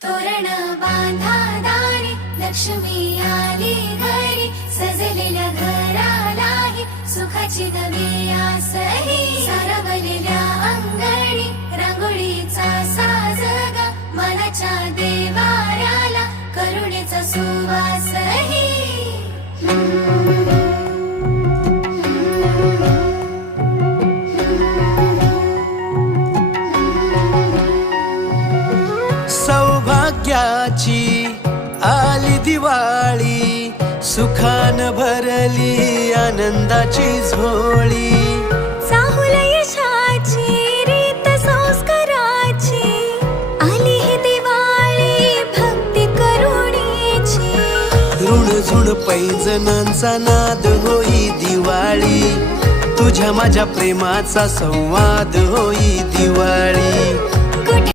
तोरण बांधा दारी लक्ष्मी आली घरी सजलेल्या घरालाही सुखाची नवी आसही सारवलेल्या अंगणी रांगोळीचा साजगा मनाच्या देवाऱ्याला करुणेचा सुवासही सौभाग्याची आली दिवाळी सुखान भरली आनंदाची झोळी चाहुल यशाची रीत संस्काराची आली ही दिवाळी भक्ती करुणेची ऋण झुण पैंजणांचा नाद होई दिवाळी तुझ्या माझ्या प्रेमाचा संवाद होई दिवाळी